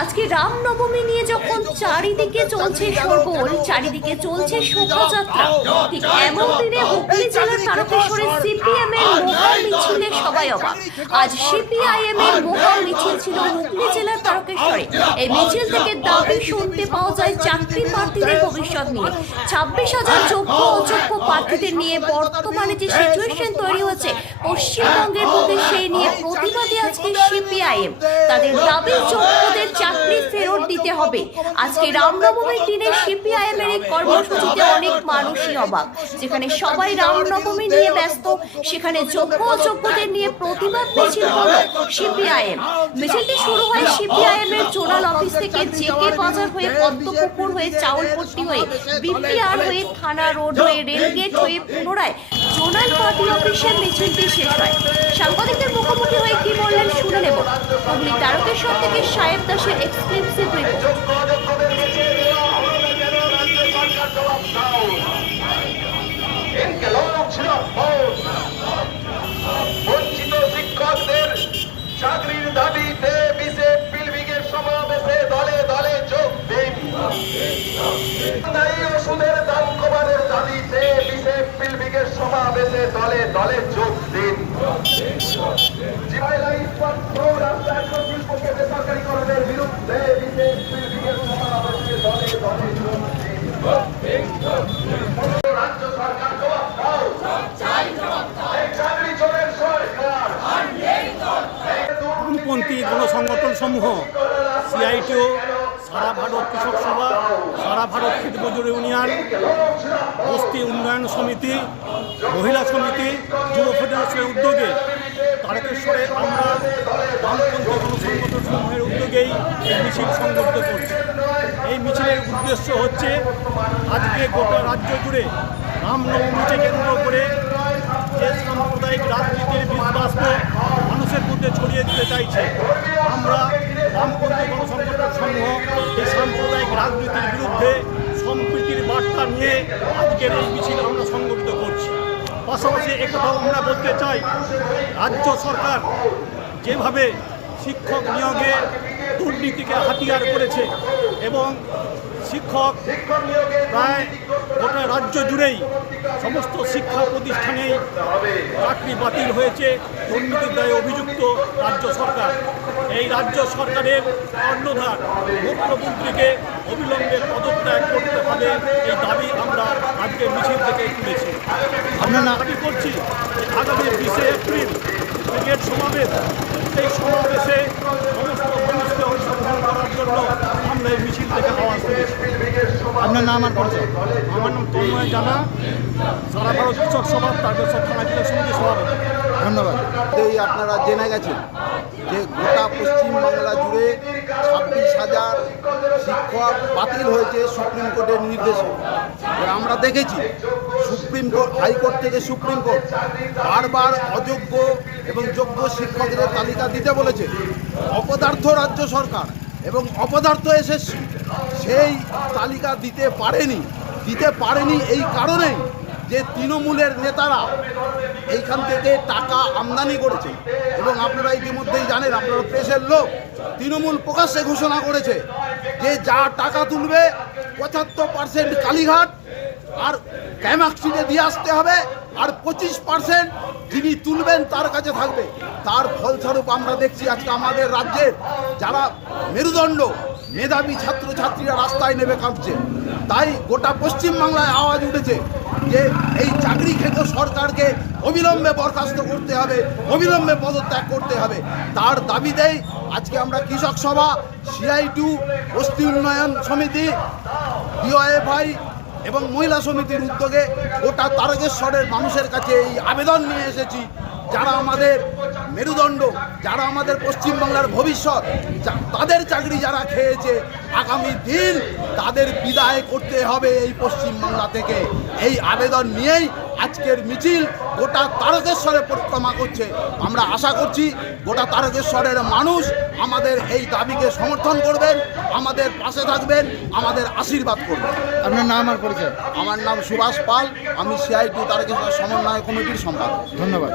আজকে রামনবমী নিয়ে যখন চারিদিকে চলছে সরগোল চারিদিকে চলছে শোভাযাত্রা, ঠিক এমন দিনে হুগলি জেলার তারকেশ্বরের সিপিএম এর মহা মিছিলে সবাই অবাক। আজ সিপিআইএম এর মহা মিছিল ছিল হুগলি জেলার তারকেশ্বরে। এই মিছিল থেকে দাবি শুনতে পাওয়া যায় চাকরি প্রার্থীদের ভবিষ্যৎ নিয়ে। ছাব্বিশ হাজার যোগ্য অযোগ্য প্রার্থীদের নিয়ে বর্তমানে যে সিচুয়েশন পশ্চিমবঙ্গের মধ্যে সেই নিয়ে প্রতিবাদী আজকে সিপিআইএম। তাদের দাবি যোগ্যদের চাকরি ফেরত দিতে হবে। আজকে রামনবমীর দিনে সিপিআইএম এর এই কর্মসূচিতে অনেক মানুষই অবাক। যেখানে সবাই রামনবমী নিয়ে ব্যস্ত সেখানে যোগ্য অযোগ্যদের নিয়ে প্রতিবাদ মিছিল হল সিপিআইএম। মিছিলটি শুরু হয় সিপিআইএম এর জোনাল অফিস থেকে জেকে বাজার হয়ে পদ্মপুকুর হয়ে চাউলপট্টি হয়ে বিপিআর হয়ে থানা রোড হয়ে রেলগেট হয়ে পুনরায় জোনাল পার্টি অফিসের মিছিলটি শেষ হয়। সাংবাদিকদের মুখোমুখি হয়ে কি বললেন শুনে নেব। হুগলি তারকেশ্বর থেকে সাহেব দাসের এক্সক্লুসিভ রিপোর্ট দলে যোগ দিন। গণসংগঠন সমূহ সিআইটিও সারা ভারত কৃষক সভা ভারত ক্ষেতমজুর ইউনিয়ন বস্তি উন্নয়ন সমিতি, মহিলা সমিতি, যুব ফেডারেশনের উদ্যোগে তারকেশ্বরে আমরা বামপন্থী গণসংগঠন সমূহের উদ্যোগেই এই মিছিল সংগঠিত করছি। এই মিছিলের উদ্দেশ্য হচ্ছে আজকে গোটা রাজ্য জুড়ে রামনবমীকে কেন্দ্র করে যে সাম্প্রদায়িক রাজনীতির বিশ্বাসকে মানুষের মধ্যে ছড়িয়ে দিতে চাইছে। আমরা রাজনীতির বিরুদ্ধে সম্প্রীতির বার্তা নিয়ে আজকের এই মিছিল আমরা সংগঠিত করছি। পাশাপাশি একথাও আমরা বলতে চাই, রাজ্য সরকার যেভাবে শিক্ষক নিয়োগে দুর্নীতিকে হাতিয়ার করেছে এবং শিক্ষক প্রায় গোটা রাজ্য জুড়েই সমস্ত শিক্ষা প্রতিষ্ঠানেই চাকরি বাতিল হয়েছে, দুর্নীতির দায়ে অভিযুক্ত রাজ্য সরকার। এই রাজ্য সরকারের কর্ণধার মুখ্যমন্ত্রীকে অবিলম্বে পদত্যাগ করতে হবে, এই দাবি আমরা আজকে মিছিল থেকে তুলেছি। আমরা দাবি করছি আগামী বিশে এপ্রিল ব্রিগেড সমাবেশ, সেই সমাবেশে সমস্ত আমরা এই মিছিল থেকে আওয়াজ তুলেছি আপনার নাম আর পরিচয়? আমার নাম তন্ময় জানা। সারা ভারত কৃষক সভা তারকেশ্বর থানা জেলা সমিতি সভাপতি। ধন্যবাদ। এই আপনারা জেনে গেছেন যে গোটা পশ্চিমবাংলা জুড়ে ছাব্বিশ হাজার শিক্ষক বাতিল হয়েছে সুপ্রিম কোর্টের নির্দেশে। আমরা দেখেছি সুপ্রিম কোর্ট হাইকোর্ট থেকে সুপ্রিম কোর্ট বারবার অযোগ্য এবং যোগ্য শিক্ষকদের তালিকা দিতে বলেছে। অপদার্থ রাজ্য সরকার এবং অপদার্থ এসে সেই তালিকা দিতে পারেনি দিতে পারেনি এই কারণেই যে তৃণমূলের নেতারা এইখান থেকে টাকা আমদানি করেছে। এবং আপনারা ইতিমধ্যেই জানেন, আপনারা প্রেসের লোক, তৃণমূল প্রকাশ্যে ঘোষণা করেছে যে যা টাকা তুলবে, পঁচাত্তর পার্সেন্ট কালীঘাট আর ক্যামাক্সিতে দিয়ে আসতে হবে, আর পঁচিশ পার্সেন্ট যিনি তুলবেন তার কাছে থাকবে। তার ফলস্বরূপ আমরা দেখছি আজকে আমাদের রাজ্যের যারা মেরুদণ্ড মেধাবী ছাত্রছাত্রীরা রাস্তায় নেমে কাঁদছে। তাই গোটা পশ্চিমবাংলায় আওয়াজ উঠেছে যে এই চাকরি ক্ষেত্র সরকারকে অবিলম্বে বরখাস্ত করতে হবে, অবিলম্বে পদত্যাগ করতে হবে। তার দাবিতেই আজকে আমরা কৃষক সভা, সিআই টু, বস্তি উন্নয়ন সমিতি ডিওএফআই এবং মহিলা সমিতির উদ্যোগে গোটা তারকেশ্বরের মানুষের কাছে এই আবেদন নিয়ে এসেছি। যারা আমাদের মেরুদণ্ড, যারা আমাদের পশ্চিমবাংলার ভবিষ্যৎ তাদের চাকরি যারা খেয়েছে, আগামী দিন তাদের বিদায় করতে হবে এই পশ্চিমবাংলা থেকে। এই আবেদন নিয়েই আজকের মিছিল গোটা তারকেশ্বরে পরিক্রমা করছে। আমরা আশা করছি গোটা তারকেশ্বরের মানুষ আমাদের এই দাবিকে সমর্থন করবেন আমাদের পাশে থাকবেন আমাদের আশীর্বাদ করবেন। আপনার নাম আর পরিচয়? আমার নাম সুভাষ পাল আমি সিআইটি তারকেশ্বর সমন্বয় কমিটির সম্পাদক। ধন্যবাদ।